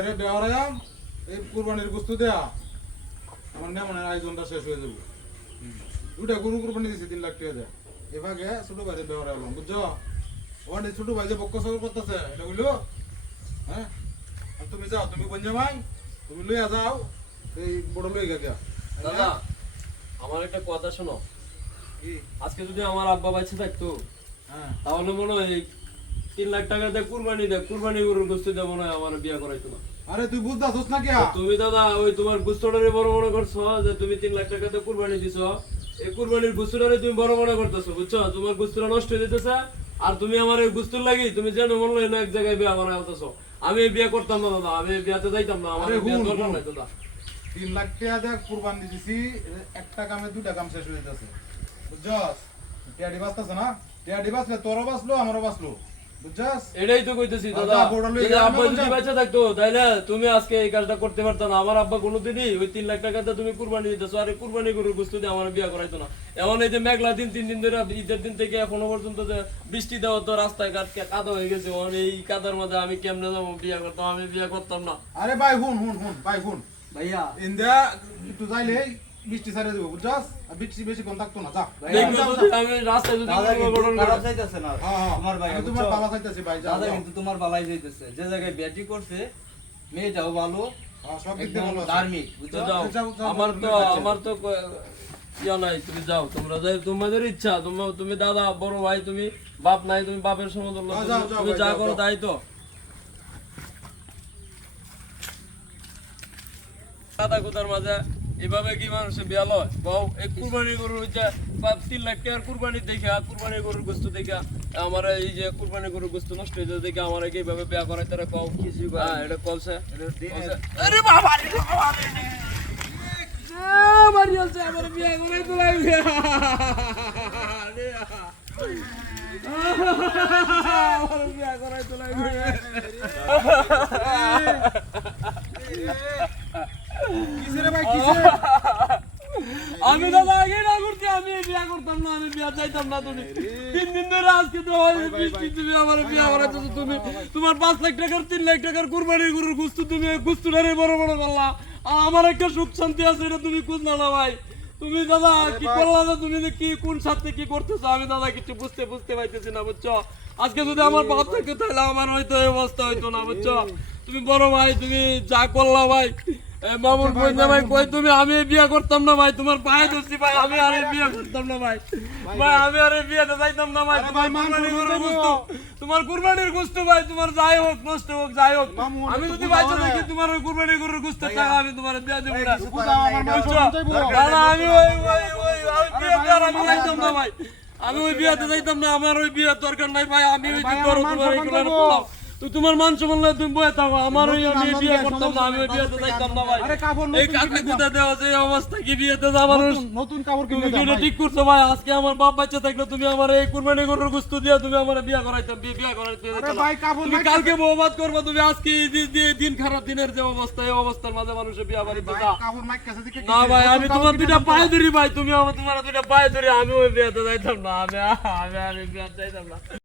ভাইরে বেওয়ারাম এই কুরবানির গোশত দেয়া আমার না মনে আয়োজনটা শেষ হয়ে যাবে। দুটা গরু কুরবানি দিছি 3 লাখ টাকা দেয়া এভাবে ছোট ভাইরে বেওয়ারাম বুঝছো। ওখানে ছোট ভাই যে বক্ক সর করতেছে এটা বললো হ্যাঁ। আর তুমি যাও তুমি বঞ্জা ভাই তুমি লইয়া যাও এই বড় লই গিয়া দাদা আমার একটা কথা শোনো, কি আজকে যদি আমার আব্বা বাচ্চা থাকতো হ্যাঁ তাহলে মনে হয় 3 লাখ টাকা দিয়ে কুরবানি গরুর গোস্ত দিয়ে মনে হয় আমার বিয়া করাইতো না। আরে তুই বুঝতাছস না কি তুমি দাদা ওই তোমার গোস্তটারে বড় মনে করছো যে তুমি 3 লাখ টাকা দিয়ে কুরবানি দিছো, এই কুরবানির গোস্তটারে তুমি বড় মনে করতেছো বুঝছো। তোমার গোস্তটা নষ্ট হয়ে যেতেছে আর তুমি আমার এই গোস্তর লাগি তুমি যেন মনে হয় না এক জায়গায় বিয়া করাই হতেছো। আমি এই বিয়া করতাম না দাদা, আমি এই বিয়াতে যাইতাম না, আমার এই বিয়া দরকার নাই দাদা। 3 লাখ টাকা দিয়ে কুরবানি দিছি একটা কামে দুটা কাম শেষ হয়ে যাচ্ছে বুঝছস। টিয়াডি বাঁচতেছে না, টিয়াডি বাঁচলে তোরও বাঁচলো আমারও বাঁচলো বুঝছস। এটাই তো কইতেছি দাদা, যদি আব্বা যদি বেঁচে থাকতো তাইলে তুমি আজকে এই কাজটা করতে পারতো না। আমার আব্বা কোনোদিনই ওই 3 লাখ টাকাতে তুমি কুরবানি দিতেছো আর এই কুরবানি গরুর গোস্ত দিয়ে আমার বিয়া করাইতো না। এমন এই যে মেঘলা দিন 3 দিন ধরে ঈদের দিন থেকে এখনো পর্যন্ত যে বৃষ্টি দেওয়া তো রাস্তায় ঘাট কাদা হয়ে গেছে, এই কাদার মধ্যে আমি কেমনে যাবো বিয়া করতাম, আমি বিয়া করতাম না। আরে ভাই হুন ভাই হুন ভাইয়া ইন্ডিয়া একটু যাইলে বৃষ্টি ছাড়িয়ে দেবো বুঝছস। আর বৃষ্টি বেশি কোন থাকতো না যা দেখবে যদি আমি রাস্তায় যদি দাদা কোনো কিন্তু ঘটনা খারাপ ঘটে। চাইতেছে না হ্যাঁ তোমার ভাই আমি তোমার পালা চাইতেছি ভাই যা দাদা কিন্তু তোমার বালাই যাইতেছে, যে জায়গায় ব্যাটি করছে মেয়েটাও ভালো, সব দিক দিয়ে একদম ভালো আছে। ধার্মিক তো বুঝছো। যাও, যাও, আমার তো ইয়া নাই, তুমি যাও, তোমরা যাই তোমাদের ইচ্ছা। তুমি দাদা বড় ভাই, তুমি বাপ নাই, তুমি বাপের সমতুল্য, যাও, তুমি ভাই, যা যাও, করো যাও। তাই তো। দাদা কোথার মাঝে এভাবে কি মানুষের বিয়া লয় বাউ। এই কুরবানি গরুর হচ্ছে 3 লাখ টাকার কুরবানি দেখা, কুরবানি গরুর গোস্ত দেখা আমার এই যে কুরবানি গরুর গোস্ত নষ্ট হয়ে যায় দেখে আমার এইভাবে বিয়া করাই তারা কও কিছু এটা কলছে। আরে বাবা রে বাবা রে বাড়ি আছে আমার বিয়া করাই তো লাগবে। আমার বিয়া করাই তো লাগবে। কিসে ভাই কিসে আমি দাদা আগে না করতে আমি বিয়া করতাম না, আমি বিয়া চাইতাম না। তুমি 3 দিন ধরে আজকে তো বৃষ্টি তুমি আমার বিয়া করাইছো, তুমি তোমার 5 লাখ টাকার 3 লাখ টাকার কুরবানির গরুর গোস্ত তুমি গোস্তটারে বড় বড় করলা। আমার একটা সুখ শান্তি আছে এটা তুমি খুঁজ না ভাই। তুমি দাদা কি করলা যে তুমি যে কি কোন সাথে কি করতেছো আমি দাদা কিছু বুঝতে পাইতেছি না বুঝছো। আজকে যদি আমার বাপ থাকতো তাহলে আমার হয়তো এই অবস্থা হইতো না বুঝছো। তুমি বড় ভাই, তুমি যা করলা ভাই মামুন কই না ভাই কই তুমি, আমি বিয়া করতাম না ভাই, তোমার পায়ে ধরছি ভাই, আমি আর বিয়া করতাম না ভাই। ভাই আমি আর বিয়াতে যাইতাম না ভাই। তোমার কুরবানির গোশত ভাই, তোমার যাই হোক নষ্ট হোক যাই হোক, আমি যদি বাইচা থাকি তোমার ওই কুরবানির গরুর গোশত টাকা আমি তোমার বিয়া দেব না। না আমি ওই বিয়াতে আর আমি যাইতাম না ভাই, আমি ওই বিয়াতে যাইতাম না, আমার ওই বিয়ার দরকার নাই ভাই। আমি ওই তোমার এগুলো বললাম তুই তোমার মান সম্মান তুমি বয়ে থাকো, আমার ওই আমি বিয়ে করতাম না, আমি ওই বিয়েতে যাইতাম না ভাই। এই কাকে কোথা দেওয়া যে অবস্থা কি বিয়েতে যাবার নতুন কাপড় তুমি কিনে কি এটা ঠিক করছো ভাই? আজকে আমার বাপ বাচ্চা থাকলে তুমি আমার এই কুরবানি গরুর গোশত দিয়া তুমি আমার বিয়ে করাইতে আরে ভাই কাপড় তুমি কালকে বৌবাদ করবা, তুমি আজকে এই যে দিন খারাপ দিনের যে অবস্থা এই অবস্থার মাঝে মানুষের বিয়ে বাড়িতে যা কাপড় মাইক কাছে দিকে না ভাই। আমি তোমার দুইটা পায়ে ধরি ভাই, তুমি আমার তোমার দুইটা পায়ে ধরি, আমি ওই বিয়েতে যাইতাম না, আমি বিয়ে যাইতাম না।